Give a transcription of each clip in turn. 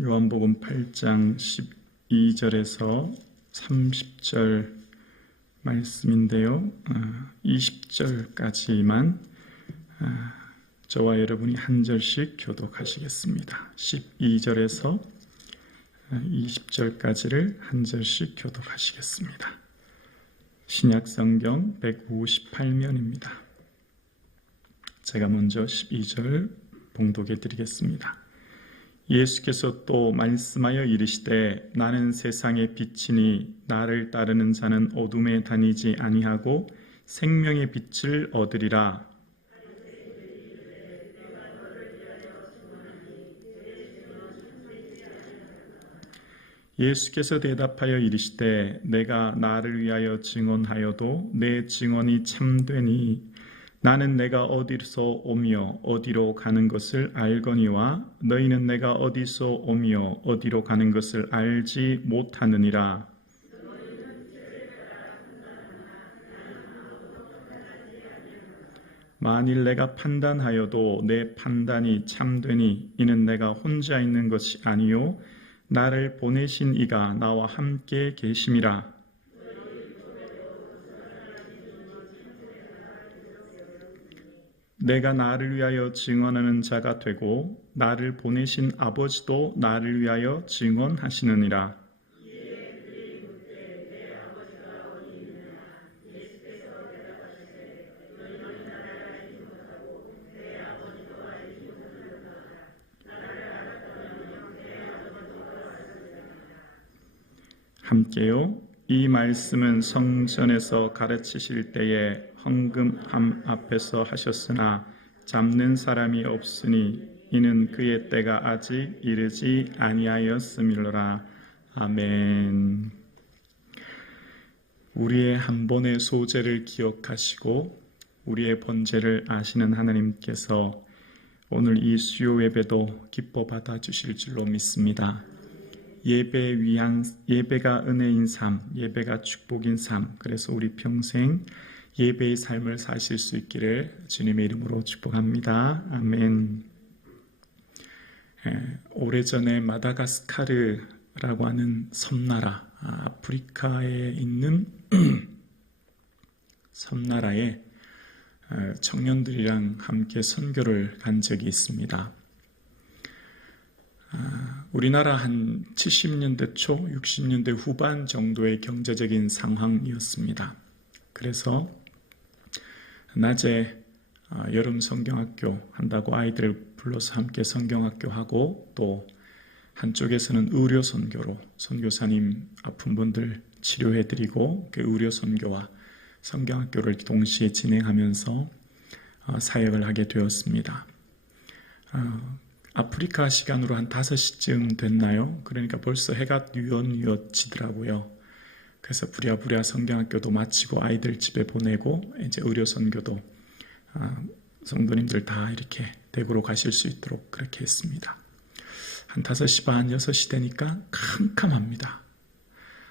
요한복음 8장 12절에서 30절 말씀인데요. 20절까지만 저와 여러분이 한 절씩 교독하시겠습니다. 12절에서 20절까지를 한 절씩 교독하시겠습니다. 신약성경 158면입니다. 제가 먼저 12절 봉독해 드리겠습니다. 예수께서 또 말씀하여 이르시되 나는 세상의 빛이니 나를 따르는 자는 어둠에 다니지 아니하고 생명의 빛을 얻으리라. 예수께서 대답하여 이르시되 내가 나를 위하여 증언하여도 내 증언이 참되니 나는 내가 어디서 오며 어디로 가는 것을 알거니와 너희는 내가 어디서 오며 어디로 가는 것을 알지 못하느니라. 만일 내가 판단하여도 내 판단이 참되니 이는 내가 혼자 있는 것이 아니요 나를 보내신 이가 나와 함께 계심이라. 내가 나를 위하여 증언하는 자가 되고 나를 보내신 아버지도 나를 위하여 증언하시느니라. 함께요. 이 말씀은 성전에서 가르치실 때에 헌금함 앞에서 하셨으나 잡는 사람이 없으니 이는 그의 때가 아직 이르지 아니하였음이로라. 아멘. 우리의 한 번의 소재를 기억하시고 우리의 번제를 아시는 하나님께서 오늘 이 수요 예배도 기뻐 받아주실 줄로 믿습니다. 예배가 은혜인 삶, 예배가 축복인 삶, 그래서 우리 평생 예배의 삶을 사실 수 있기를 주님의 이름으로 축복합니다. 아멘. 오래전에 마다가스카르라고 하는 섬나라, 아프리카에 있는 섬나라에 청년들이랑 함께 선교를 간 적이 있습니다. 우리나라 한 70년대 초, 60년대 후반 정도의 경제적인 상황이었습니다. 그래서 낮에 여름 성경학교 한다고 아이들을 불러서 함께 성경학교 하고 또 한쪽에서는 의료 선교로 선교사님 아픈 분들 치료해드리고 그 의료 선교와 성경학교를 동시에 진행하면서 사역을 하게 되었습니다. 아프리카 시간으로 한 5시쯤 됐나요? 그러니까 벌써 해가 뉘엿뉘엿 지더라고요. 그래서 부랴부랴 성경학교도 마치고 아이들 집에 보내고 이제 의료 선교도 성도님들 다 이렇게 대구로 가실 수 있도록 그렇게 했습니다. 한 5시 반, 6시 되니까 캄캄합니다.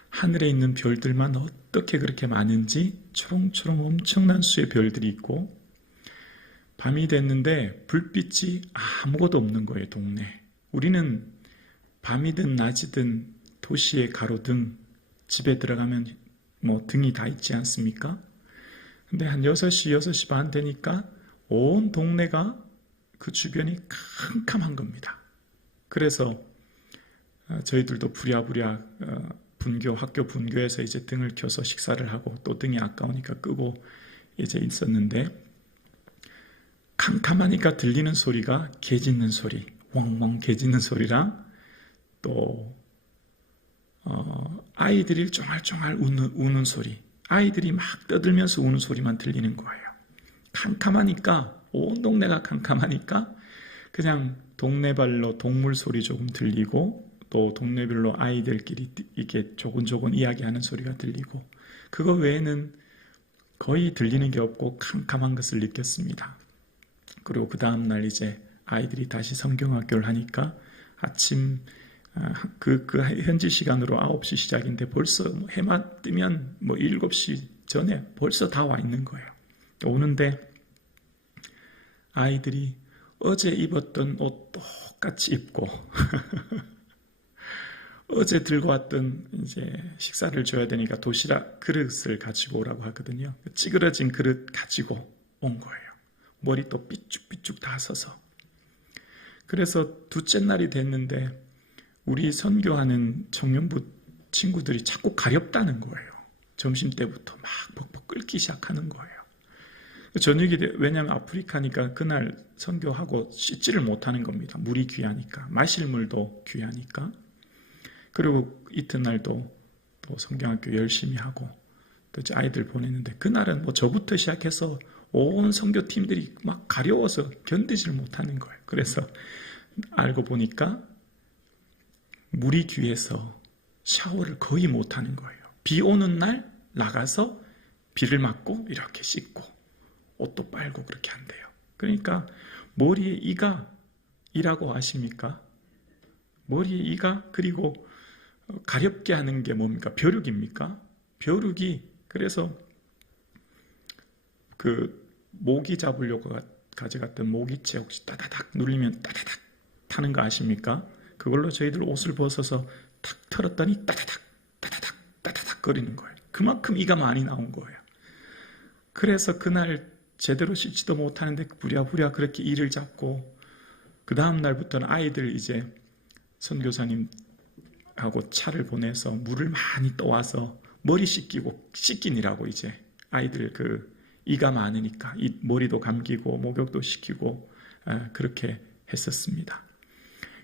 하늘에 있는 별들만 어떻게 그렇게 많은지 초롱초롱 엄청난 수의 별들이 있고 밤이 됐는데 불빛이 아무것도 없는 거예요, 동네. 우리는 밤이든 낮이든 도시의 가로등, 집에 들어가면 뭐 등이 다 있지 않습니까? 근데 한 6시 반 되니까 온 동네가 그 주변이 캄캄한 겁니다. 그래서 저희들도 부랴부랴 학교 분교에서 이제 등을 켜서 식사를 하고 또 등이 아까우니까 끄고 이제 있었는데 캄캄하니까 들리는 소리가 개 짖는 소리, 웡웡 개 짖는 소리랑 또 아이들이 쫑알쫑알 우는 소리, 아이들이 막 떠들면서 우는 소리만 들리는 거예요. 캄캄하니까 온 동네가 캄캄하니까 그냥 동네별로 동물 소리 조금 들리고 또 동네별로 아이들끼리 이렇게 조곤조곤 이야기하는 소리가 들리고 그거 외에는 거의 들리는 게 없고 캄캄한 것을 느꼈습니다. 그리고 그 다음날 이제 아이들이 다시 성경학교를 하니까 아침 그 현지 시간으로 9시 시작인데 벌써 해만 뜨면 7시 전에 벌써 다 와 있는 거예요. 오는데 아이들이 어제 입었던 옷 똑같이 입고 어제 들고 왔던 이제 식사를 줘야 되니까 도시락 그릇을 가지고 오라고 하거든요. 찌그러진 그릇 가지고 온 거예요. 머리 또 삐죽삐죽 다 서서. 그래서 둘째 날이 됐는데 우리 선교하는 청년부 친구들이 자꾸 가렵다는 거예요. 점심 때부터 막 벅벅 끓기 시작하는 거예요. 저녁이 왜냐하면 아프리카니까 그날 선교하고 씻지를 못하는 겁니다. 물이 귀하니까. 마실 물도 귀하니까. 그리고 이튿날도 또 성경학교 열심히 하고 또 이제 아이들 보냈는데 그날은 뭐 저부터 시작해서 온 선교팀들이 막 가려워서 견디질 못하는 거예요. 그래서 알고 보니까 물이 귀해서 샤워를 거의 못하는 거예요. 비 오는 날 나가서 비를 맞고 이렇게 씻고 옷도 빨고 그렇게 한대요. 그러니까 머리에 이가 이라고 아십니까? 머리에 이가 그리고 가렵게 하는 게 뭡니까? 벼룩입니까? 벼룩이 그래서 그 모기 잡으려고 가져갔던 모기채 혹시 따다닥 눌리면 따다닥 타는 거 아십니까? 그걸로 저희들 옷을 벗어서 탁 털었더니 따다닥 따다닥 따다닥 거리는 거예요. 그만큼 이가 많이 나온 거예요. 그래서 그날 제대로 씻지도 못하는데 부랴부랴 그렇게 이를 잡고 그 다음 날부터는 아이들 이제 선교사님하고 차를 보내서 물을 많이 떠와서 머리 씻기니라고 이제 아이들 그 이가 많으니까 이 머리도 감기고 목욕도 시키고 그렇게 했었습니다.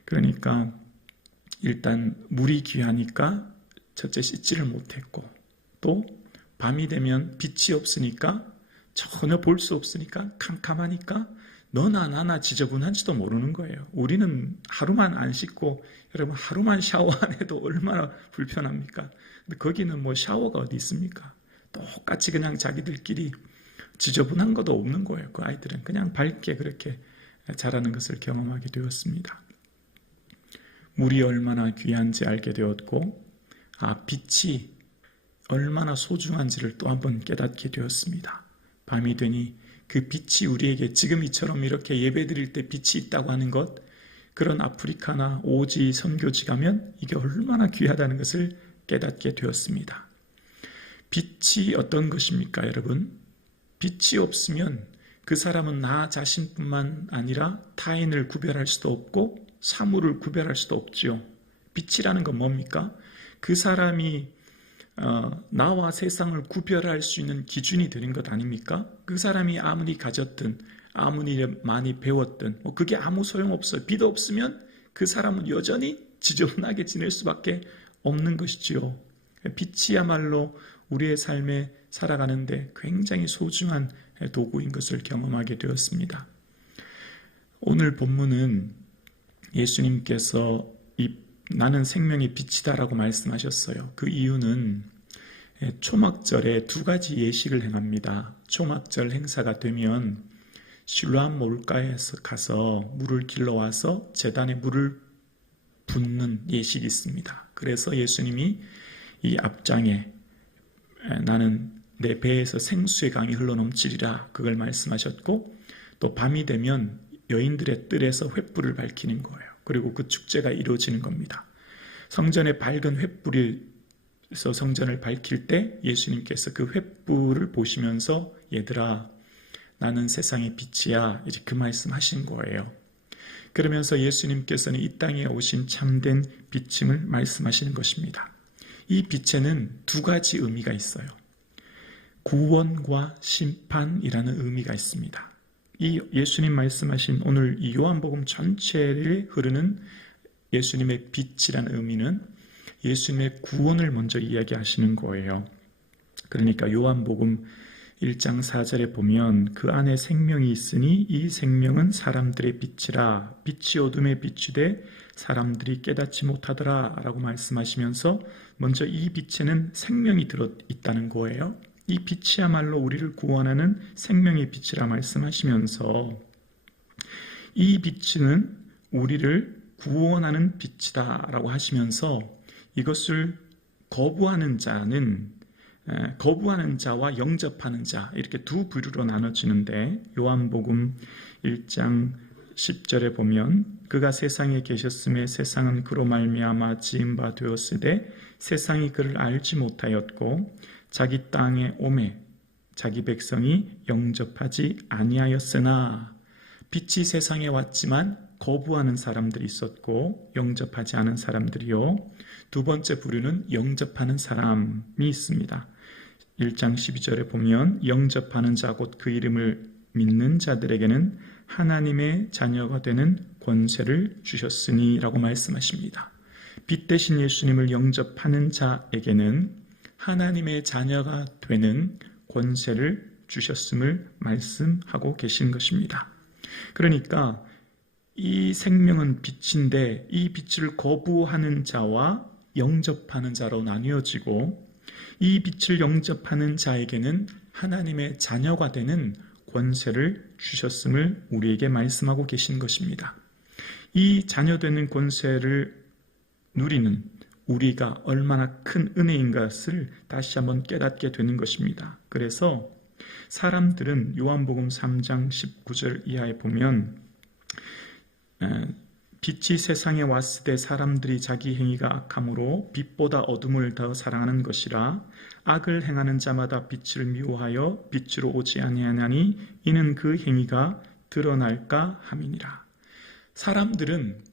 그러니까 일단 물이 귀하니까 첫째 씻지를 못했고 또 밤이 되면 빛이 없으니까 전혀 볼 수 없으니까 캄캄하니까 너나 나나 지저분한지도 모르는 거예요. 우리는 하루만 안 씻고 여러분 하루만 샤워 안 해도 얼마나 불편합니까? 근데 거기는 뭐 샤워가 어디 있습니까? 똑같이 그냥 자기들끼리 지저분한 것도 없는 거예요. 그 아이들은 그냥 밝게 그렇게 자라는 것을 경험하게 되었습니다. 물이 얼마나 귀한지 알게 되었고 빛이 얼마나 소중한지를 또 한 번 깨닫게 되었습니다. 밤이 되니 그 빛이 우리에게 지금 이처럼 이렇게 예배드릴 때 빛이 있다고 하는 것, 그런 아프리카나 오지 선교지 가면 이게 얼마나 귀하다는 것을 깨닫게 되었습니다. 빛이 어떤 것입니까, 여러분? 빛이 없으면 그 사람은 나 자신뿐만 아니라 타인을 구별할 수도 없고 사물을 구별할 수도 없지요. 빛이라는 건 뭡니까? 그 사람이 나와 세상을 구별할 수 있는 기준이 되는 것 아닙니까? 그 사람이 아무리 가졌든 아무리 많이 배웠든 그게 아무 소용없어요. 빛 없으면 그 사람은 여전히 지저분하게 지낼 수밖에 없는 것이지요. 빛이야말로 우리의 삶에 살아가는데 굉장히 소중한 도구인 것을 경험하게 되었습니다. 오늘 본문은 예수님께서 나는 생명의 빛이다라고 말씀하셨어요. 그 이유는 초막절에 두 가지 예식을 행합니다. 초막절 행사가 되면 실로암 몰가에서 가서 물을 길러와서 제단에 물을 붓는 예식이 있습니다. 그래서 예수님이 이 앞장에 나는 내 배에서 생수의 강이 흘러넘치리라 그걸 말씀하셨고 또 밤이 되면 여인들의 뜰에서 횃불을 밝히는 거예요. 그리고 그 축제가 이루어지는 겁니다. 성전에 밝은 횃불에서 성전을 밝힐 때 예수님께서 그 횃불을 보시면서 얘들아 나는 세상의 빛이야 이제 그 말씀하신 거예요. 그러면서 예수님께서는 이 땅에 오신 참된 빛임을 말씀하시는 것입니다. 이 빛에는 두 가지 의미가 있어요. 구원과 심판이라는 의미가 있습니다. 이 예수님 말씀하신 오늘 이 요한복음 전체를 흐르는 예수님의 빛이라는 의미는 예수님의 구원을 먼저 이야기하시는 거예요. 그러니까 요한복음 1장 4절에 보면 그 안에 생명이 있으니 이 생명은 사람들의 빛이라 빛이 어둠에 비추되 사람들이 깨닫지 못하더라 라고 말씀하시면서 먼저 이 빛에는 생명이 들어있다는 거예요. 이 빛이야말로 우리를 구원하는 생명의 빛이라 말씀하시면서 이 빛은 우리를 구원하는 빛이다 라고 하시면서 이것을 거부하는 자와 영접하는 자 이렇게 두 부류로 나눠지는데 요한복음 1장 10절에 보면 그가 세상에 계셨음에 세상은 그로 말미암아 지은 바 되었으되 세상이 그를 알지 못하였고 자기 땅에 오매 자기 백성이 영접하지 아니하였으나 빛이 세상에 왔지만 거부하는 사람들이 있었고 영접하지 않은 사람들이요. 두 번째 부류는 영접하는 사람이 있습니다. 1장 12절에 보면 영접하는 자 곧 그 이름을 믿는 자들에게는 하나님의 자녀가 되는 권세를 주셨으니 라고 말씀하십니다. 빛 대신 예수님을 영접하는 자에게는 하나님의 자녀가 되는 권세를 주셨음을 말씀하고 계신 것입니다. 그러니까 이 생명은 빛인데 이 빛을 거부하는 자와 영접하는 자로 나뉘어지고 이 빛을 영접하는 자에게는 하나님의 자녀가 되는 권세를 주셨음을 우리에게 말씀하고 계신 것입니다. 이 자녀되는 권세를 누리는 우리가 얼마나 큰 은혜인 것을 다시 한번 깨닫게 되는 것입니다. 그래서 사람들은 요한복음 3장 19절 이하에 보면 빛이 세상에 왔을 때 사람들이 자기 행위가 악함으로 빛보다 어둠을 더 사랑하는 것이라 악을 행하는 자마다 빛을 미워하여 빛으로 오지 아니하나니 이는 그 행위가 드러날까 함이니라. 사람들은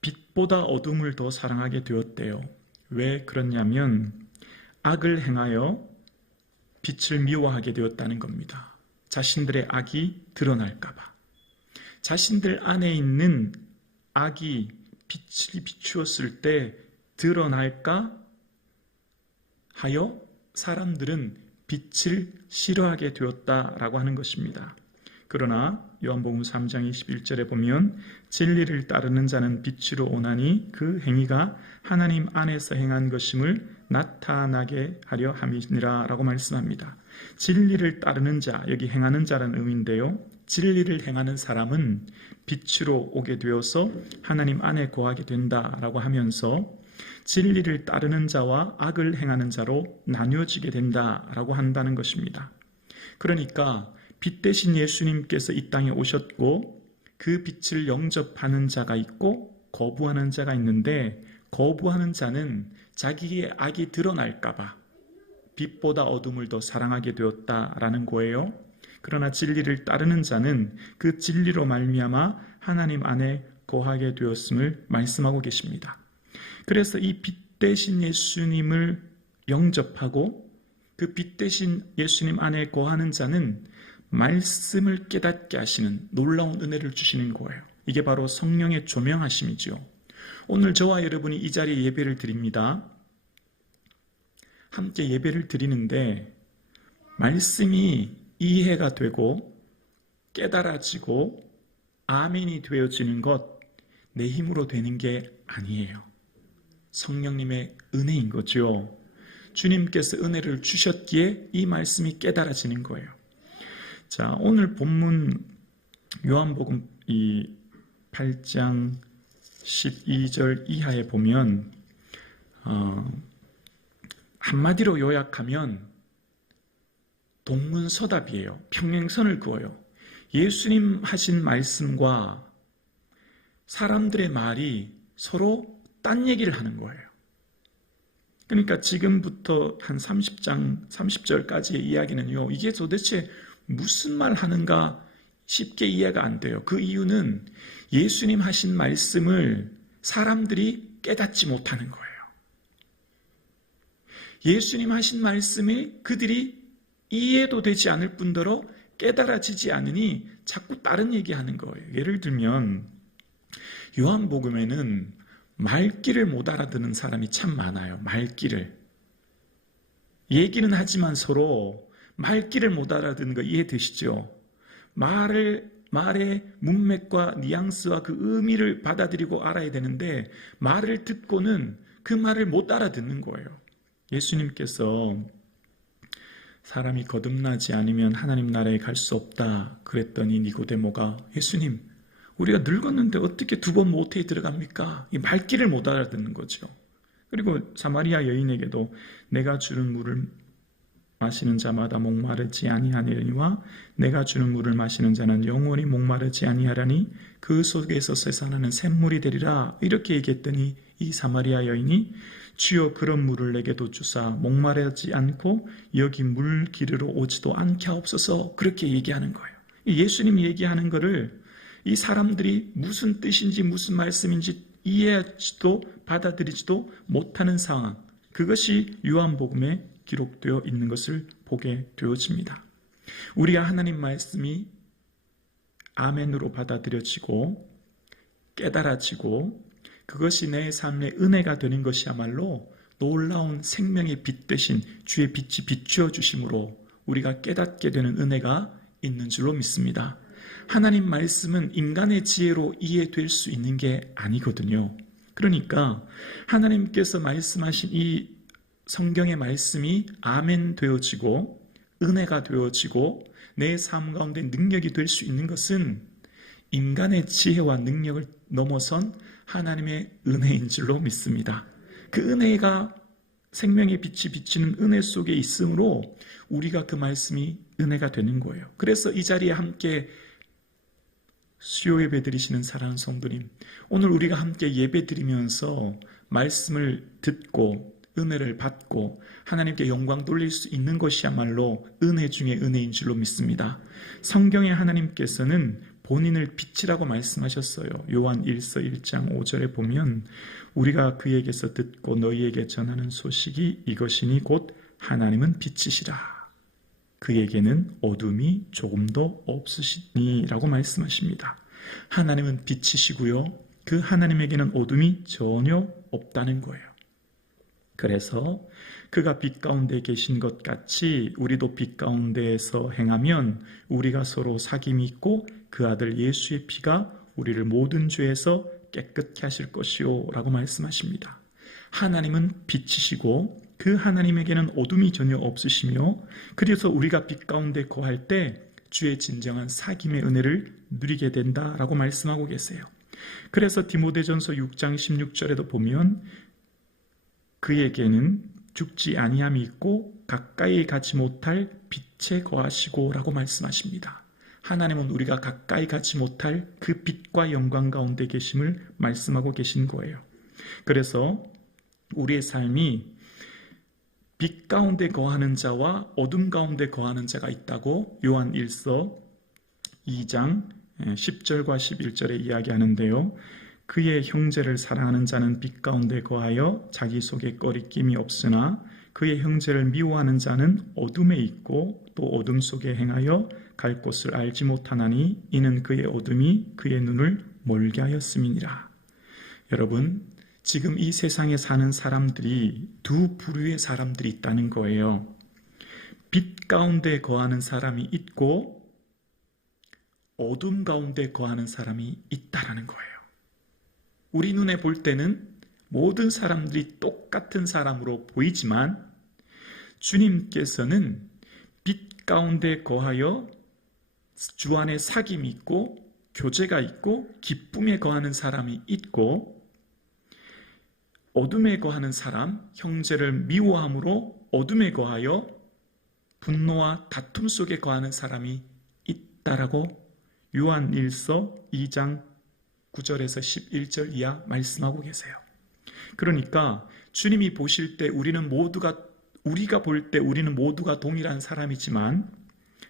빛보다 어둠을 더 사랑하게 되었대요. 왜 그렇냐면 악을 행하여 빛을 미워하게 되었다는 겁니다. 자신들의 악이 드러날까 봐. 자신들 안에 있는 악이 빛이 비추었을 때 드러날까 하여 사람들은 빛을 싫어하게 되었다라고 하는 것입니다. 그러나 요한복음 3장 21절에 보면 진리를 따르는 자는 빛으로 오나니 그 행위가 하나님 안에서 행한 것임을 나타나게 하려 함이니라 라고 말씀합니다. 진리를 따르는 자, 여기 행하는 자라는 의미인데요. 진리를 행하는 사람은 빛으로 오게 되어서 하나님 안에 거하게 된다라고 하면서 진리를 따르는 자와 악을 행하는 자로 나뉘어지게 된다라고 한다는 것입니다. 그러니까 빛 대신 예수님께서 이 땅에 오셨고 그 빛을 영접하는 자가 있고 거부하는 자가 있는데 거부하는 자는 자기의 악이 드러날까 봐 빛보다 어둠을 더 사랑하게 되었다라는 거예요. 그러나 진리를 따르는 자는 그 진리로 말미암아 하나님 안에 거하게 되었음을 말씀하고 계십니다. 그래서 이 빛 대신 예수님을 영접하고 그 빛 대신 예수님 안에 거하는 자는 말씀을 깨닫게 하시는 놀라운 은혜를 주시는 거예요. 이게 바로 성령의 조명하심이죠. 오늘 저와 여러분이 이 자리에 예배를 드립니다. 함께 예배를 드리는데 말씀이 이해가 되고 깨달아지고 아멘이 되어지는 것 내 힘으로 되는 게 아니에요. 성령님의 은혜인 거죠. 주님께서 은혜를 주셨기에 이 말씀이 깨달아지는 거예요. 자, 오늘 본문 요한복음 이 8장 12절 이하에 보면 한마디로 요약하면 동문서답이에요. 평행선을 그어요. 예수님 하신 말씀과 사람들의 말이 서로 딴 얘기를 하는 거예요. 그러니까 지금부터 한 30절까지의 이야기는요. 이게 도대체 무슨 말 하는가 쉽게 이해가 안 돼요. 그 이유는 예수님 하신 말씀을 사람들이 깨닫지 못하는 거예요. 예수님 하신 말씀이 그들이 이해도 되지 않을 뿐더러 깨달아지지 않으니 자꾸 다른 얘기하는 거예요. 예를 들면 요한복음에는 말귀를 못 알아듣는 사람이 참 많아요. 말귀를. 얘기는 하지만 서로 말귀를 못 알아듣는 거 이해되시죠? 말의 문맥과 뉘앙스와 그 의미를 받아들이고 알아야 되는데 말을 듣고는 그 말을 못 알아듣는 거예요. 예수님께서 사람이 거듭나지 않으면 하나님 나라에 갈 수 없다 그랬더니 니고데모가 예수님 우리가 늙었는데 어떻게 두 번 모태에 들어갑니까? 이 말귀를 못 알아듣는 거죠. 그리고 사마리아 여인에게도 내가 주는 물을 마시는 자마다 목마르지 아니하리니와 내가 주는 물을 마시는 자는 영원히 목마르지 아니하라니 그 속에서 솟아나는 샘물이 되리라. 이렇게 얘기했더니 이 사마리아 여인이 주여 그런 물을 내게도 주사 목마르지 않고 여기 물 기르러 오지도 않게 하옵소서. 그렇게 얘기하는 거예요. 예수님이 얘기하는 거를 이 사람들이 무슨 뜻인지 무슨 말씀인지 이해하지도 받아들이지도 못하는 상황, 그것이 요한복음에 기록되어 있는 것을 보게 되어집니다. 우리가 하나님 말씀이 아멘으로 받아들여지고 깨달아지고 그것이 내 삶의 은혜가 되는 것이야말로 놀라운 생명의 빛 대신 주의 빛이 비추어 주심으로 우리가 깨닫게 되는 은혜가 있는 줄로 믿습니다. 하나님 말씀은 인간의 지혜로 이해될 수 있는 게 아니거든요. 그러니까 하나님께서 말씀하신 이 성경의 말씀이 아멘 되어지고 은혜가 되어지고 내 삶 가운데 능력이 될 수 있는 것은 인간의 지혜와 능력을 넘어선 하나님의 은혜인 줄로 믿습니다. 그 은혜가 생명의 빛이 비치는 은혜 속에 있으므로 우리가 그 말씀이 은혜가 되는 거예요. 그래서 이 자리에 함께 수요 예배 드리시는 사랑하는 성도님, 오늘 우리가 함께 예배 드리면서 말씀을 듣고 은혜를 받고 하나님께 영광 돌릴 수 있는 것이야말로 은혜 중에 은혜인 줄로 믿습니다. 성경의 하나님께서는 본인을 빛이라고 말씀하셨어요. 요한 1서 1장 5절에 보면 우리가 그에게서 듣고 너희에게 전하는 소식이 이것이니 곧 하나님은 빛이시라. 그에게는 어둠이 조금도 없으시니 라고 말씀하십니다. 하나님은 빛이시고요. 그 하나님에게는 어둠이 전혀 없다는 거예요. 그래서 그가 빛 가운데 계신 것 같이 우리도 빛 가운데에서 행하면 우리가 서로 사귐이 있고 그 아들 예수의 피가 우리를 모든 죄에서 깨끗게 하실 것이요 라고 말씀하십니다. 하나님은 빛이시고 그 하나님에게는 어둠이 전혀 없으시며 그래서 우리가 빛 가운데 거할 때 주의 진정한 사귐의 은혜를 누리게 된다라고 말씀하고 계세요. 그래서 디모데전서 6장 16절에도 보면 그에게는 죽지 아니함이 있고 가까이 가지 못할 빛에 거하시고 라고 말씀하십니다. 하나님은 우리가 가까이 가지 못할 그 빛과 영광 가운데 계심을 말씀하고 계신 거예요. 그래서 우리의 삶이 빛 가운데 거하는 자와 어둠 가운데 거하는 자가 있다고 요한 1서 2장 10절과 11절에 이야기하는데요. 그의 형제를 사랑하는 자는 빛 가운데 거하여 자기 속에 꺼리낌이 없으나 그의 형제를 미워하는 자는 어둠에 있고 또 어둠 속에 행하여 갈 곳을 알지 못하나니 이는 그의 어둠이 그의 눈을 멀게 하였음이니라. 여러분, 지금 이 세상에 사는 사람들이 두 부류의 사람들이 있다는 거예요. 빛 가운데 거하는 사람이 있고 어둠 가운데 거하는 사람이 있다라는 거예요. 우리 눈에 볼 때는 모든 사람들이 똑같은 사람으로 보이지만 주님께서는 빛 가운데 거하여 주 안에 사귐이 있고 교제가 있고 기쁨에 거하는 사람이 있고 어둠에 거하는 사람, 형제를 미워함으로 어둠에 거하여 분노와 다툼 속에 거하는 사람이 있다라고 요한 1서 2장 9절에서 11절 이하 말씀하고 계세요. 그러니까 주님이 보실 때 우리가 볼 때 우리는 모두가 동일한 사람이지만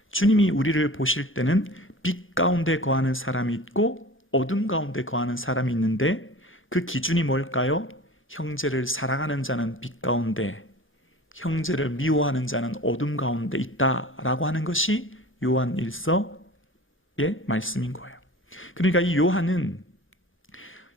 주님이 우리를 보실 때는 빛 가운데 거하는 사람이 있고 어둠 가운데 거하는 사람이 있는데 그 기준이 뭘까요? 형제를 사랑하는 자는 빛 가운데, 형제를 미워하는 자는 어둠 가운데 있다라고 하는 것이 요한 1서의 말씀인 거예요. 그러니까 이 요한은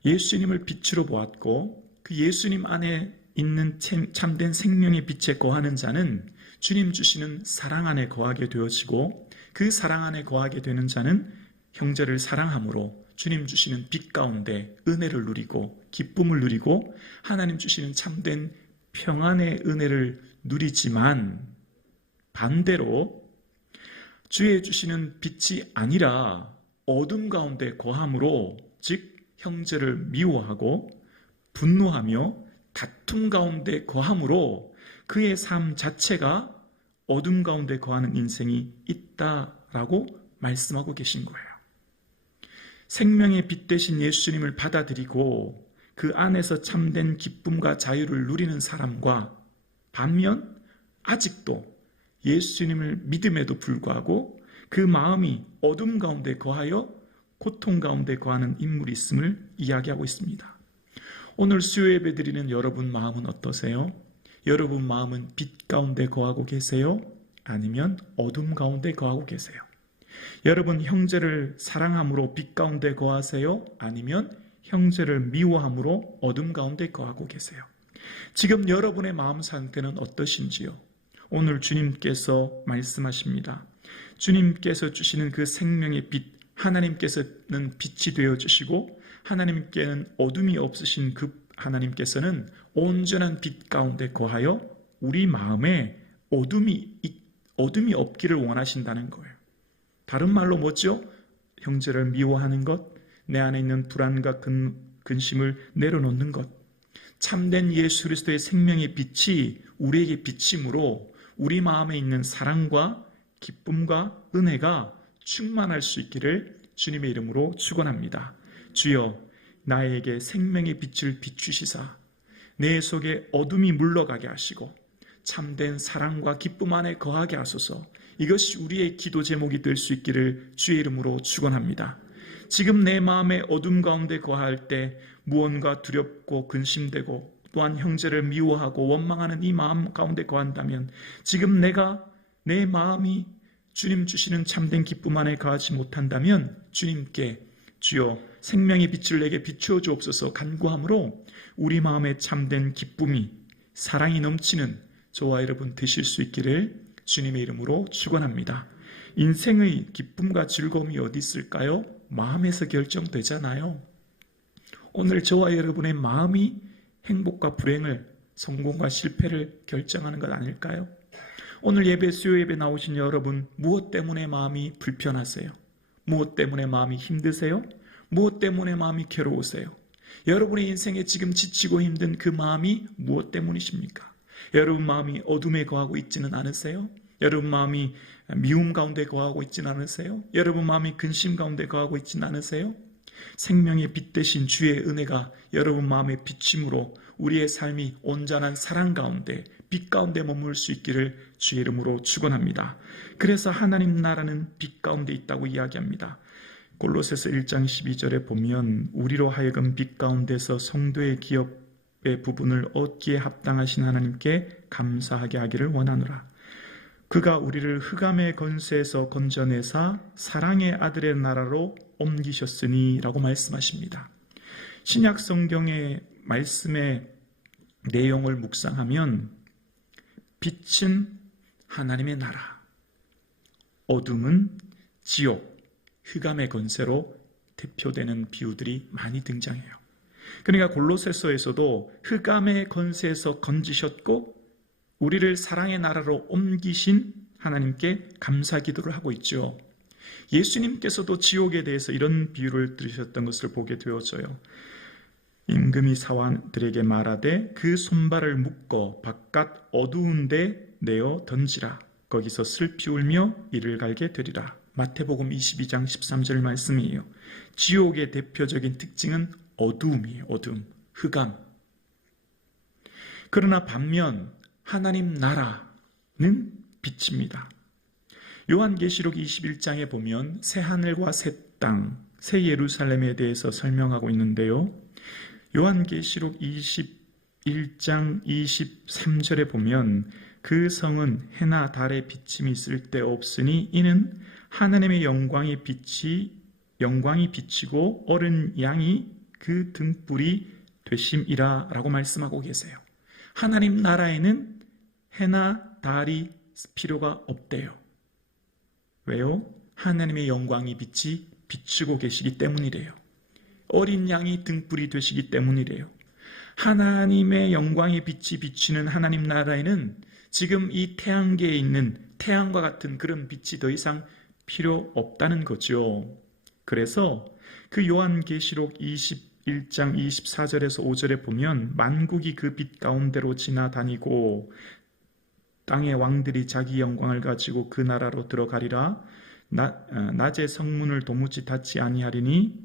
예수님을 빛으로 보았고 그 예수님 안에 있는 참된 생명의 빛에 거하는 자는 주님 주시는 사랑 안에 거하게 되어지고 그 사랑 안에 거하게 되는 자는 형제를 사랑함으로 주님 주시는 빛 가운데 은혜를 누리고 기쁨을 누리고 하나님 주시는 참된 평안의 은혜를 누리지만 반대로 주의 주시는 빛이 아니라 어둠 가운데 거함으로 즉 형제를 미워하고 분노하며 다툼 가운데 거함으로 그의 삶 자체가 어둠 가운데 거하는 인생이 있다라고 말씀하고 계신 거예요. 생명의 빛 대신 예수님을 받아들이고 그 안에서 참된 기쁨과 자유를 누리는 사람과 반면 아직도 예수님을 믿음에도 불구하고 그 마음이 어둠 가운데 거하여 고통 가운데 거하는 인물이 있음을 이야기하고 있습니다. 오늘 수요 예배 드리는 여러분 마음은 어떠세요? 여러분 마음은 빛 가운데 거하고 계세요? 아니면 어둠 가운데 거하고 계세요? 여러분 형제를 사랑함으로 빛 가운데 거하세요? 아니면 형제를 미워함으로 어둠 가운데 거하고 계세요? 지금 여러분의 마음 상태는 어떠신지요? 오늘 주님께서 말씀하십니다. 주님께서 주시는 그 생명의 빛, 하나님께서는 빛이 되어 주시고 하나님께는 어둠이 없으신 그 하나님께서는 온전한 빛 가운데 거하여 우리 마음에 어둠이 없기를 원하신다는 거예요. 다른 말로 뭐죠? 형제를 미워하는 것, 내 안에 있는 불안과 근심을 내려놓는 것. 참된 예수 그리스도의 생명의 빛이 우리에게 비침으로 우리 마음에 있는 사랑과 기쁨과 은혜가 충만할 수 있기를 주님의 이름으로 축원합니다. 주여, 나에게 생명의 빛을 비추시사 내 속에 어둠이 물러가게 하시고 참된 사랑과 기쁨 안에 거하게 하소서. 이것이 우리의 기도 제목이 될 수 있기를 주의 이름으로 축원합니다. 지금 내 마음의 어둠 가운데 거할 때 무언가 두렵고 근심되고 또한 형제를 미워하고 원망하는 이 마음 가운데 거한다면 지금 내 마음이 주님 주시는 참된 기쁨 안에 거하지 못한다면 주님께 주여 생명의 빛을 내게 비추어 주옵소서 간구함으로 우리 마음에 참된 기쁨이 사랑이 넘치는 저와 여러분 되실 수 있기를 주님의 이름으로 축원합니다. 인생의 기쁨과 즐거움이 어디 있을까요? 마음에서 결정되잖아요. 오늘 저와 여러분의 마음이 행복과 불행을, 성공과 실패를 결정하는 것 아닐까요? 오늘 예배, 수요 예배 나오신 여러분, 무엇 때문에 마음이 불편하세요? 무엇 때문에 마음이 힘드세요? 무엇 때문에 마음이 괴로우세요? 여러분의 인생에 지금 지치고 힘든 그 마음이 무엇 때문이십니까? 여러분 마음이 어둠에 거하고 있지는 않으세요? 여러분 마음이 미움 가운데 거하고 있지는 않으세요? 여러분 마음이 근심 가운데 거하고 있지는 않으세요? 생명의 빛 대신 주의 은혜가 여러분 마음에 비침으로 우리의 삶이 온전한 사랑 가운데 빛 가운데 머물 수 있기를 주의 이름으로 축원합니다. 그래서 하나님 나라는 빛 가운데 있다고 이야기합니다. 골로새서 1장 12절에 보면 우리로 하여금 빛 가운데서 성도의 기업의 부분을 얻기에 합당하신 하나님께 감사하게 하기를 원하노라. 그가 우리를 흑암의 권세에서 건져내사 사랑의 아들의 나라로 옮기셨으니 라고 말씀하십니다. 신약 성경의 말씀의 내용을 묵상하면 빛은 하나님의 나라, 어둠은 지옥, 흑암의 권세로 대표되는 비유들이 많이 등장해요. 그러니까 골로새서에서도 흑암의 권세에서 건지셨고 우리를 사랑의 나라로 옮기신 하나님께 감사 기도를 하고 있죠. 예수님께서도 지옥에 대해서 이런 비유를 들으셨던 것을 보게 되어져요. 임금이 사원들에게 말하되 그 손발을 묶어 바깥 어두운 데 내어 던지라. 거기서 슬피 울며 이를 갈게 되리라. 마태복음 22장 13절 말씀이에요. 지옥의 대표적인 특징은 어두움이에요. 어두움, 흑암. 그러나 반면 하나님 나라는 빛입니다. 요한계시록 21장에 보면 새 하늘과 새 땅, 새 예루살렘에 대해서 설명하고 있는데요. 요한계시록 21장 23절에 보면 그 성은 해나 달의 비침이 쓸데없으니 이는 하나님의 영광이 비치고 어른 양이 그 등불이 되심이라 라고 말씀하고 계세요. 하나님 나라에는 해나 달이 필요가 없대요. 왜요? 하나님의 영광이 빛이 비추고 계시기 때문이래요. 어린 양이 등불이 되시기 때문이래요. 하나님의 영광의 빛이 비추는 하나님 나라에는 지금 이 태양계에 있는 태양과 같은 그런 빛이 더 이상 필요 없다는 거죠. 그래서 그 요한계시록 21장 24절에서 5절에 보면 만국이 그 빛 가운데로 지나다니고 땅의 왕들이 자기 영광을 가지고 그 나라로 들어가리라. 낮에 성문을 도무지 닫지 아니하리니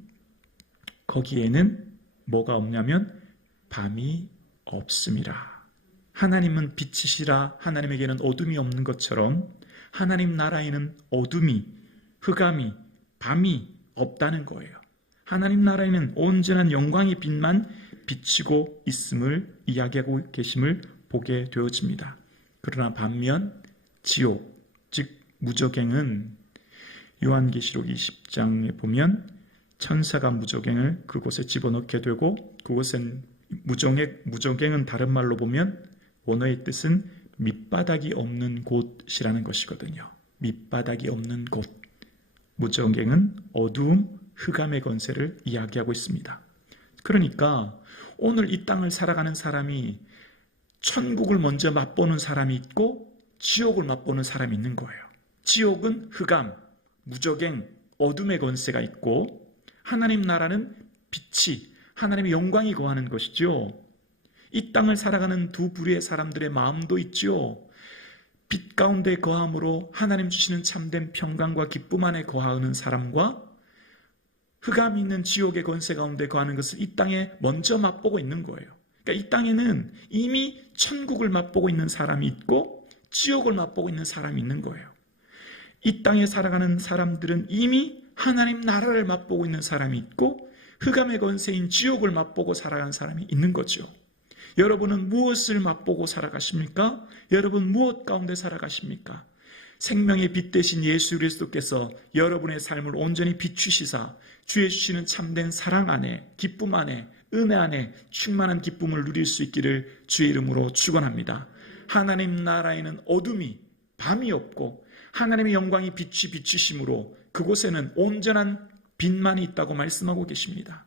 거기에는 뭐가 없냐면 밤이 없음이라. 하나님은 빛이시라. 하나님에게는 어둠이 없는 것처럼 하나님 나라에는 어둠이, 흑암이, 밤이 없다는 거예요. 하나님 나라에는 온전한 영광의 빛만 비치고 있음을 이야기하고 계심을 보게 되어집니다. 그러나 반면 지옥, 즉 무저갱은 요한계시록 20장에 보면 천사가 무저갱을 그곳에 집어넣게 되고, 그곳은 무저갱은 다른 말로 보면 원어의 뜻은 밑바닥이 없는 곳이라는 것이거든요. 밑바닥이 없는 곳. 무저갱은 어두움, 흑암의 권세를 이야기하고 있습니다. 그러니까 오늘 이 땅을 살아가는 사람이 천국을 먼저 맛보는 사람이 있고 지옥을 맛보는 사람이 있는 거예요. 지옥은 흑암, 무저갱, 어둠의 권세가 있고, 하나님 나라는 빛이, 하나님의 영광이 거하는 것이죠. 이 땅을 살아가는 두 부류의 사람들의 마음도 있죠. 빛 가운데 거함으로 하나님 주시는 참된 평강과 기쁨 안에 거하는 사람과 흑암이 있는 지옥의 권세 가운데 거하는 것을 이 땅에 먼저 맛보고 있는 거예요. 그러니까 이 땅에는 이미 천국을 맛보고 있는 사람이 있고 지옥을 맛보고 있는 사람이 있는 거예요. 이 땅에 살아가는 사람들은 이미 하나님 나라를 맛보고 있는 사람이 있고 흑암의 권세인 지옥을 맛보고 살아가는 사람이 있는 거죠. 여러분은 무엇을 맛보고 살아가십니까? 여러분 무엇 가운데 살아가십니까? 생명의 빛 되신 예수 그리스도께서 여러분의 삶을 온전히 비추시사 주의 주시는 참된 사랑 안에, 기쁨 안에, 은혜 안에 충만한 기쁨을 누릴 수 있기를 주의 이름으로 축원합니다. 하나님 나라에는 어둠이, 밤이 없고 하나님의 영광이 빛이 비추심으로 그곳에는 온전한 빛만이 있다고 말씀하고 계십니다.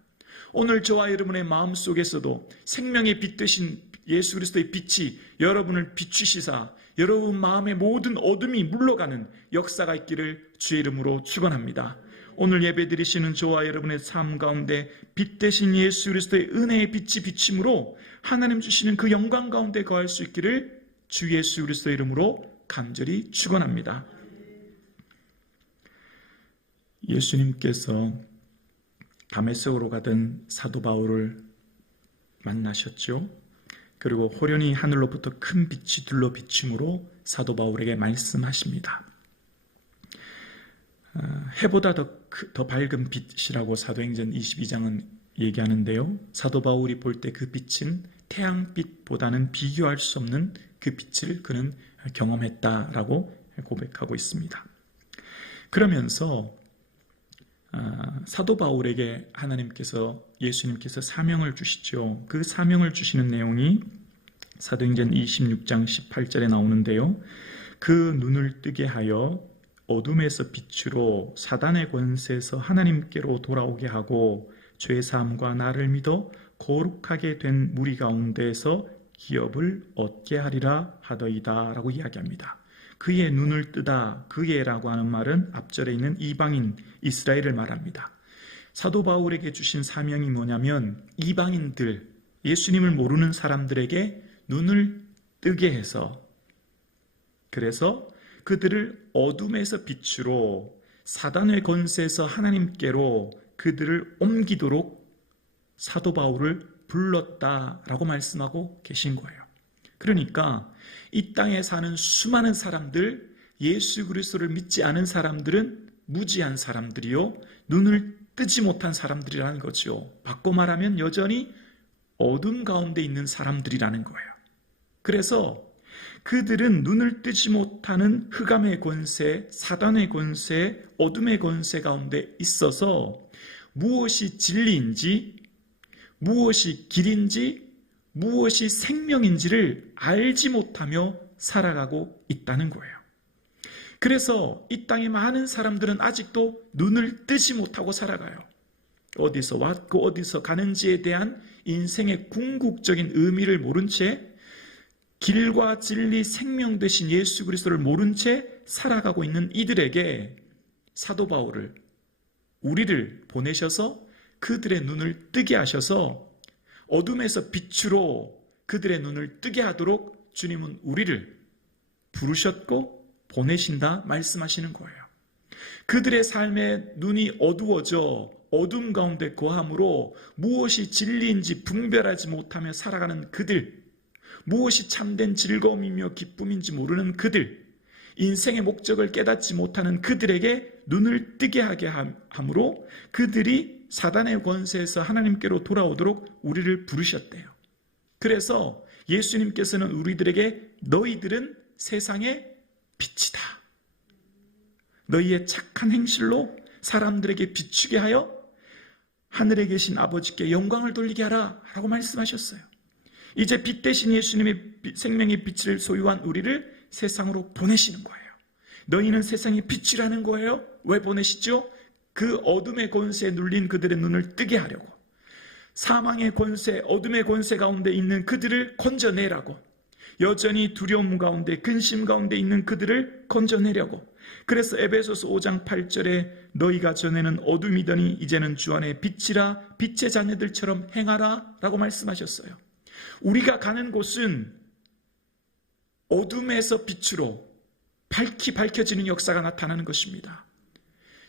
오늘 저와 여러분의 마음속에서도 생명의 빛 되신 예수 그리스도의 빛이 여러분을 비추시사 여러분 마음의 모든 어둠이 물러가는 역사가 있기를 주의 이름으로 축원합니다. 오늘 예배드리시는 저와 여러분의 삶 가운데 빛 되신 예수 그리스도의 은혜의 빛이 비침으로 하나님 주시는 그 영광 가운데 거할 수 있기를 주 예수 그리스도의 이름으로 간절히 축원합니다. 예수님께서 다메섹으로 가던 사도 바울을 만나셨죠. 그리고 호련히 하늘로부터 큰 빛이 둘러 비춤으로 사도 바울에게 말씀하십니다. 해보다 더 밝은 빛이라고 사도행전 22장은 얘기하는데요. 사도 바울이 볼 때 그 빛은 태양빛보다는 비교할 수 없는 그 빛을 그는 경험했다라고 고백하고 있습니다. 그러면서 사도 바울에게 예수님께서 사명을 주시죠. 그 사명을 주시는 내용이 사도행전 26장 18절에 나오는데요. 그 눈을 뜨게 하여 어둠에서 빛으로 사단의 권세에서 하나님께로 돌아오게 하고 죄사함과 나를 믿어 거룩하게 된 무리 가운데에서 기업을 얻게 하리라 하더이다 라고 이야기합니다. 그의 눈을 뜨다, 그의라고 하는 말은 앞절에 있는 이방인 이스라엘을 말합니다. 사도 바울에게 주신 사명이 뭐냐면 이방인들, 예수님을 모르는 사람들에게 눈을 뜨게 해서, 그래서 그들을 어둠에서 빛으로 사단의 권세에서 하나님께로 그들을 옮기도록 사도 바울을 불렀다라고 말씀하고 계신 거예요. 그러니까 이 땅에 사는 수많은 사람들, 예수 그리스도를 믿지 않은 사람들은 무지한 사람들이요, 눈을 뜨지 못한 사람들이라는 거죠. 바꿔 말하면 여전히 어둠 가운데 있는 사람들이라는 거예요. 그래서 그들은 눈을 뜨지 못하는 흑암의 권세, 사단의 권세, 어둠의 권세 가운데 있어서 무엇이 진리인지, 무엇이 길인지, 무엇이 생명인지를 알지 못하며 살아가고 있다는 거예요. 그래서 이 땅의 많은 사람들은 아직도 눈을 뜨지 못하고 살아가요. 어디서 왔고 어디서 가는지에 대한 인생의 궁극적인 의미를 모른 채 길과 진리 생명 되신 예수 그리스도를 모른 채 살아가고 있는 이들에게 사도 바울을, 우리를 보내셔서 그들의 눈을 뜨게 하셔서 어둠에서 빛으로 그들의 눈을 뜨게 하도록 주님은 우리를 부르셨고 보내신다 말씀하시는 거예요. 그들의 삶의 눈이 어두워져 어둠 가운데 거함으로 무엇이 진리인지 분별하지 못하며 살아가는 그들, 무엇이 참된 즐거움이며 기쁨인지 모르는 그들, 인생의 목적을 깨닫지 못하는 그들에게 눈을 뜨게 하게 함으로 그들이 사단의 권세에서 하나님께로 돌아오도록 우리를 부르셨대요. 그래서 예수님께서는 우리들에게 너희들은 세상의 빛이다. 너희의 착한 행실로 사람들에게 비추게 하여 하늘에 계신 아버지께 영광을 돌리게 하라 라고 말씀하셨어요. 이제 빛 대신 예수님의 생명의 빛을 소유한 우리를 세상으로 보내시는 거예요. 너희는 세상의 빛이라는 거예요. 왜 보내시죠? 그 어둠의 권세에 눌린 그들의 눈을 뜨게 하려고, 사망의 권세, 어둠의 권세 가운데 있는 그들을 건져내라고, 여전히 두려움 가운데 근심 가운데 있는 그들을 건져내려고. 그래서 에베소서 5장 8절에 너희가 전에는 어둠이더니 이제는 주 안에 빛이라 빛의 자녀들처럼 행하라 라고 말씀하셨어요. 우리가 가는 곳은 어둠에서 빛으로 밝혀지는 역사가 나타나는 것입니다.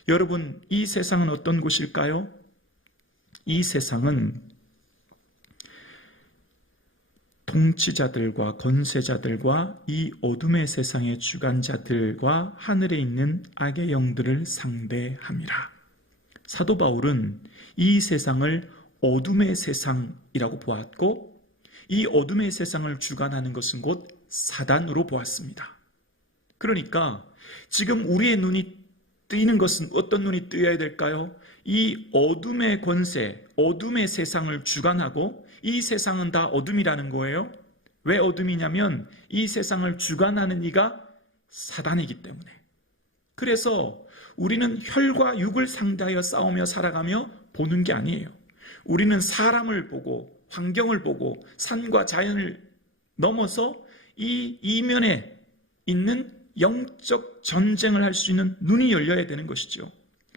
여러분, 이 세상은 어떤 곳일까요? 이 세상은 통치자들과 권세자들과 이 어둠의 세상의 주관자들과 하늘에 있는 악의 영들을 상대함이라. 사도 바울은 이 세상을 어둠의 세상이라고 보았고, 이 어둠의 세상을 주관하는 것은 곧 사단으로 보았습니다. 그러니까 지금 우리의 눈이 뜨이는 것은 어떤 눈이 뜨여야 될까요? 이 어둠의 권세, 어둠의 세상을 주관하고, 이 세상은 다 어둠이라는 거예요. 왜 어둠이냐면 이 세상을 주관하는 이가 사단이기 때문에. 그래서 우리는 혈과 육을 상대하여 싸우며 살아가며 보는 게 아니에요. 우리는 사람을 보고 환경을 보고 산과 자연을 넘어서 이 이면에 있는 영적 전쟁을 할 수 있는 눈이 열려야 되는 것이죠.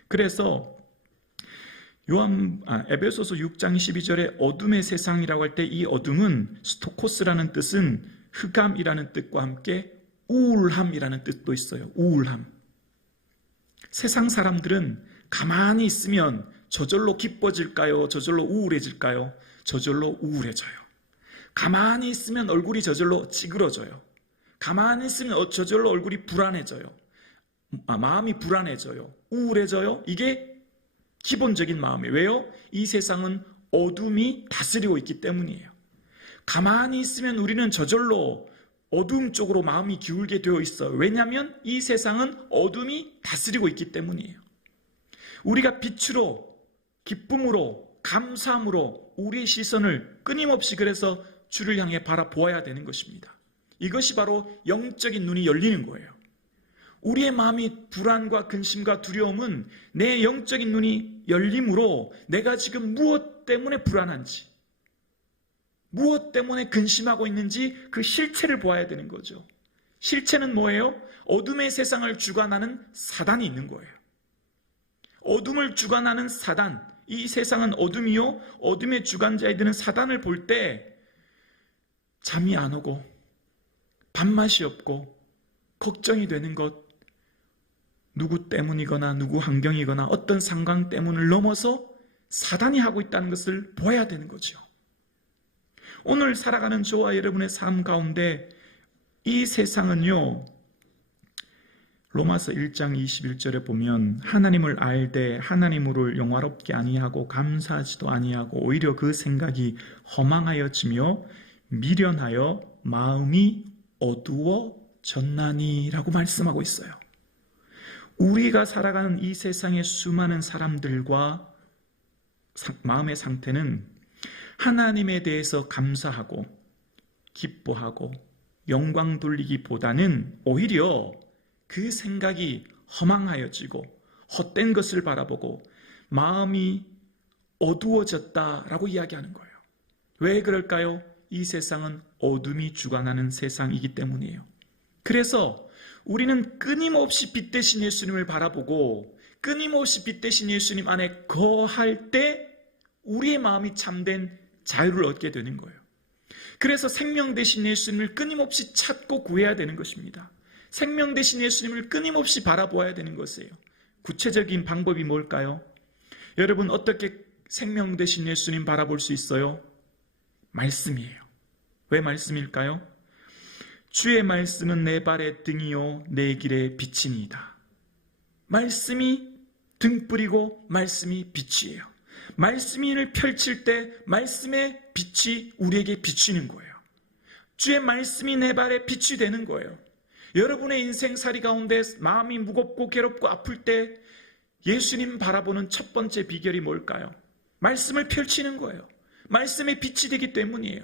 그래서 에베소서 6장 12절에 어둠의 세상이라고 할 때 이 어둠은 스토코스라는 뜻은 흑암이라는 뜻과 함께 우울함이라는 뜻도 있어요. 우울함. 세상 사람들은 가만히 있으면 저절로 기뻐질까요? 저절로 우울해질까요? 저절로 우울해져요. 가만히 있으면 얼굴이 저절로 찌그러져요. 가만히 있으면 저절로 얼굴이 불안해져요. 마음이 불안해져요. 우울해져요. 이게 기본적인 마음이에요. 왜요? 이 세상은 어둠이 다스리고 있기 때문이에요. 가만히 있으면 우리는 저절로 어둠 쪽으로 마음이 기울게 되어 있어요. 왜냐하면 이 세상은 어둠이 다스리고 있기 때문이에요. 우리가 빛으로, 기쁨으로, 감사함으로 우리의 시선을 끊임없이 그래서 주를 향해 바라보아야 되는 것입니다. 이것이 바로 영적인 눈이 열리는 거예요. 우리의 마음이 불안과 근심과 두려움은 내 영적인 눈이 열림으로 내가 지금 무엇 때문에 불안한지, 무엇 때문에 근심하고 있는지 그 실체를 보아야 되는 거죠. 실체는 뭐예요? 어둠의 세상을 주관하는 사단이 있는 거예요. 어둠을 주관하는 사단, 이 세상은 어둠이요, 어둠의 주관자에 드는 사단을 볼 때 잠이 안 오고 밥맛이 없고 걱정이 되는 것, 누구 때문이거나 누구 환경이거나 어떤 상황 때문을 넘어서 사단이 하고 있다는 것을 보아야 되는 거죠. 오늘 살아가는 저와 여러분의 삶 가운데 이 세상은요, 로마서 1장 21절에 보면 하나님을 알되 하나님으로 영화롭게 아니하고 감사하지도 아니하고 오히려 그 생각이 허망하여지며 미련하여 마음이 어두워졌나니라고 말씀하고 있어요. 우리가 살아가는 이 세상의 수많은 사람들과 마음의 상태는 하나님에 대해서 감사하고 기뻐하고 영광 돌리기보다는 오히려 그 생각이 허망하여지고 헛된 것을 바라보고 마음이 어두워졌다라고 이야기하는 거예요. 왜 그럴까요? 이 세상은 어둠이 주관하는 세상이기 때문이에요. 그래서 우리는 끊임없이 빛 대신 예수님을 바라보고 끊임없이 빛 대신 예수님 안에 거할 때 우리의 마음이 참된 자유를 얻게 되는 거예요. 그래서 생명 대신 예수님을 끊임없이 찾고 구해야 되는 것입니다. 생명 되신 예수님을 끊임없이 바라보아야 되는 것이에요. 구체적인 방법이 뭘까요? 여러분, 어떻게 생명 되신 예수님 바라볼 수 있어요? 말씀이에요. 왜 말씀일까요? 주의 말씀은 내 발의 등이요 내 길의 빛이니이다. 말씀이 등불이고 말씀이 빛이에요. 말씀을 펼칠 때 말씀의 빛이 우리에게 비치는 거예요. 주의 말씀이 내 발에 빛이 되는 거예요. 여러분의 인생살이 가운데 마음이 무겁고 괴롭고 아플 때 예수님 바라보는 첫 번째 비결이 뭘까요? 말씀을 펼치는 거예요. 말씀의 빛이 되기 때문이에요.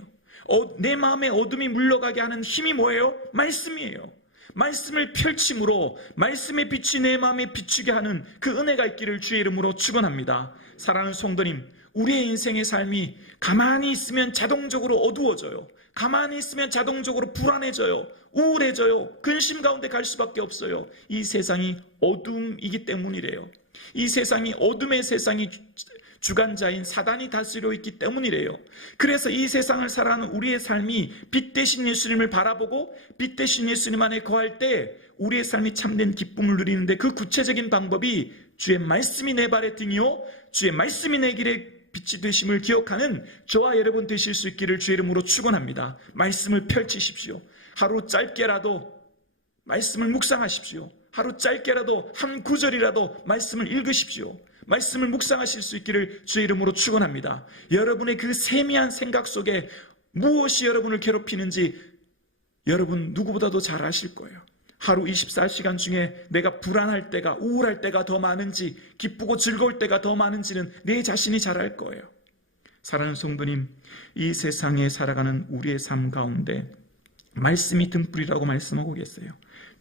내 마음에 어둠이 물러가게 하는 힘이 뭐예요? 말씀이에요. 말씀을 펼침으로 말씀의 빛이 내 마음에 비추게 하는 그 은혜가 있기를 주의 이름으로 축원합니다. 사랑하는 성도님, 우리의 인생의 삶이 가만히 있으면 자동적으로 어두워져요. 가만히 있으면 자동적으로 불안해져요. 우울해져요. 근심 가운데 갈 수밖에 없어요. 이 세상이 어둠이기 때문이래요. 이 세상이 어둠의 세상이 주관자인 사단이 다스리고 있기 때문이래요. 그래서 이 세상을 살아가는 우리의 삶이 빛 대신 예수님을 바라보고 빛 대신 예수님 안에 거할 때 우리의 삶이 참된 기쁨을 누리는데 그 구체적인 방법이 주의 말씀이 내 발의 등이요 주의 말씀이 내 길의 빛이 되심을 기억하는 저와 여러분 되실 수 있기를 주의 이름으로 축원합니다. 말씀을 펼치십시오. 하루 짧게라도 말씀을 묵상하십시오. 하루 짧게라도 한 구절이라도 말씀을 읽으십시오. 말씀을 묵상하실 수 있기를 주의 이름으로 축원합니다. 여러분의 그 세미한 생각 속에 무엇이 여러분을 괴롭히는지 여러분 누구보다도 잘 아실 거예요. 하루 24시간 중에 내가 불안할 때가, 우울할 때가 더 많은지, 기쁘고 즐거울 때가 더 많은지는 내 자신이 잘 알 거예요. 사랑하는 성도님, 이 세상에 살아가는 우리의 삶 가운데 말씀이 등불이라고 말씀하고 계세요.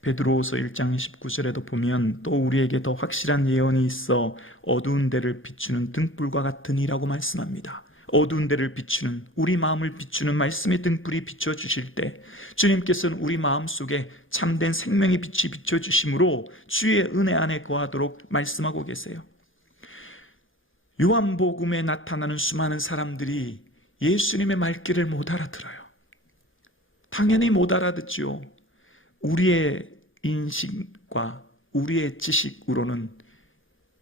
베드로후서 1장 19절에도 보면 또 우리에게 더 확실한 예언이 있어 어두운 데를 비추는 등불과 같으니라고 말씀합니다. 어두운 데를 비추는, 우리 마음을 비추는 말씀의 등불이 비춰주실 때 주님께서는 우리 마음속에 참된 생명의 빛이 비춰주심으로 주의 은혜 안에 거하도록 말씀하고 계세요. 요한복음에 나타나는 수많은 사람들이 예수님의 말귀를 못 알아들어요. 당연히 못 알아듣죠. 우리의 인식과 우리의 지식으로는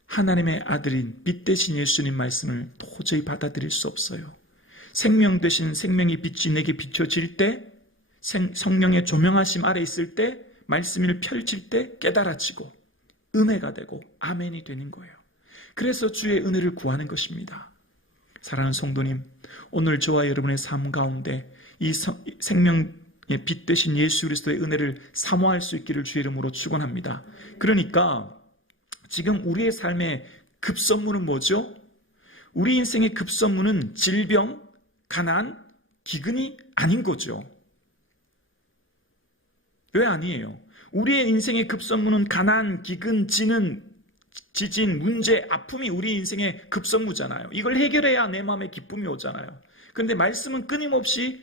하나님의 아들인 빛 대신 예수님 말씀을 도저히 받아들일 수 없어요. 생명 되신 생명의 빛이 내게 비춰질 때, 성령의 조명하심 아래 있을 때, 말씀을 펼칠 때 깨달아지고 은혜가 되고 아멘이 되는 거예요. 그래서 주의 은혜를 구하는 것입니다. 사랑하는 성도님, 오늘 저와 여러분의 삶 가운데 이 생명의 빛 대신 예수 그리스도의 은혜를 사모할 수 있기를 주의 이름으로 축원합니다. 그러니까 지금 우리의 삶의 급선무는 뭐죠? 우리 인생의 급선무는 질병, 가난, 기근이 아닌 거죠. 왜 아니에요? 우리의 인생의 급선무는 가난, 기근, 지진, 문제, 아픔이 우리 인생의 급선무잖아요. 이걸 해결해야 내 마음에 기쁨이 오잖아요. 그런데 말씀은 끊임없이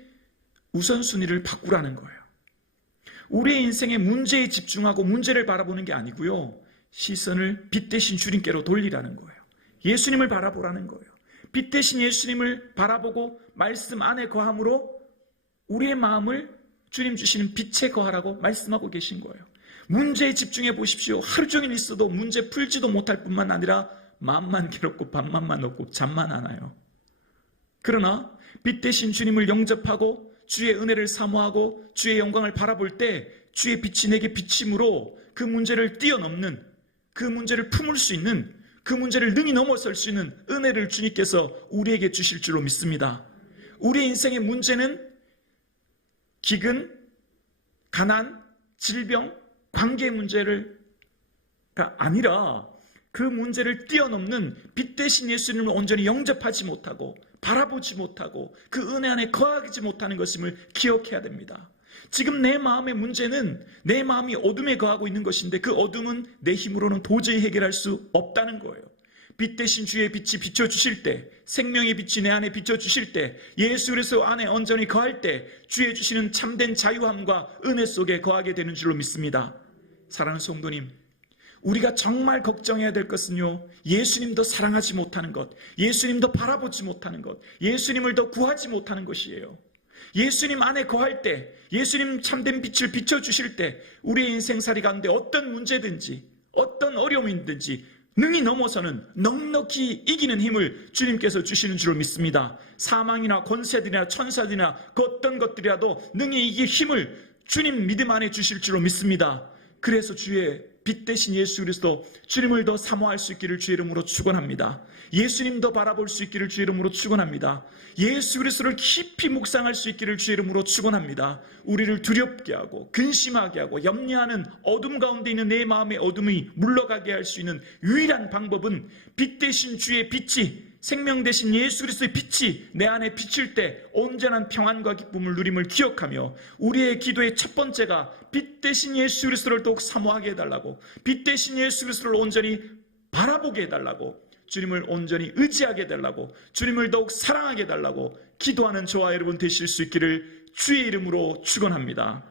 우선순위를 바꾸라는 거예요. 우리의 인생의 문제에 집중하고 문제를 바라보는 게 아니고요. 시선을 빛 대신 주님께로 돌리라는 거예요. 예수님을 바라보라는 거예요. 빛 대신 예수님을 바라보고 말씀 안에 거함으로 우리의 마음을 주님 주시는 빛에 거하라고 말씀하고 계신 거예요. 문제에 집중해 보십시오. 하루 종일 있어도 문제 풀지도 못할 뿐만 아니라 마음만 괴롭고 밥만 없고 잠만 안 와요. 그러나 빛 대신 주님을 영접하고 주의 은혜를 사모하고 주의 영광을 바라볼 때 주의 빛이 내게 비침으로 그 문제를 뛰어넘는, 그 문제를 품을 수 있는, 그 문제를 능히 넘어설 수 있는 은혜를 주님께서 우리에게 주실 줄로 믿습니다. 우리의 인생의 문제는 기근, 가난, 질병, 관계의 문제가 아니라 그 문제를 뛰어넘는 빛 대신 예수님을 온전히 영접하지 못하고 바라보지 못하고 그 은혜 안에 거하지 못하는 것임을 기억해야 됩니다. 지금 내 마음의 문제는 내 마음이 어둠에 거하고 있는 것인데 그 어둠은 내 힘으로는 도저히 해결할 수 없다는 거예요. 빛 대신 주의 빛이 비춰주실 때, 생명의 빛이 내 안에 비춰주실 때, 예수 그리스도 안에 온전히 거할 때 주의 주시는 참된 자유함과 은혜 속에 거하게 되는 줄로 믿습니다. 사랑하는 성도님, 우리가 정말 걱정해야 될 것은요, 예수님도 사랑하지 못하는 것, 예수님도 바라보지 못하는 것, 예수님을 더 구하지 못하는 것이에요. 예수님 안에 거할 때, 예수님 참된 빛을 비춰주실 때 우리의 인생살이 가운데 어떤 문제든지 어떤 어려움이든지 능히 넘어서는 넉넉히 이기는 힘을 주님께서 주시는 줄로 믿습니다. 사망이나 권세들이나 천사들이나 그 어떤 것들이라도 능히 이길 힘을 주님 믿음 안에 주실 줄로 믿습니다. 그래서 주의 빛 대신 예수 그리스도, 주님을 더 사모할 수 있기를 주의 이름으로 축원합니다. 예수님 더 바라볼 수 있기를 주의 이름으로 축원합니다. 예수 그리스도를 깊이 묵상할 수 있기를 주의 이름으로 축원합니다. 우리를 두렵게 하고 근심하게 하고 염려하는 어둠 가운데 있는 내 마음의 어둠이 물러가게 할 수 있는 유일한 방법은 빛 대신 주의 빛이, 생명 대신 예수 그리스도의 빛이 내 안에 비칠 때 온전한 평안과 기쁨을 누림을 기억하며, 우리의 기도의 첫 번째가 빛 대신 예수 그리스도를 더욱 사모하게 해달라고, 빛 대신 예수 그리스도를 온전히 바라보게 해달라고, 주님을 온전히 의지하게 해달라고, 주님을 더욱 사랑하게 해달라고 기도하는 저와 여러분 되실 수 있기를 주의 이름으로 축원합니다.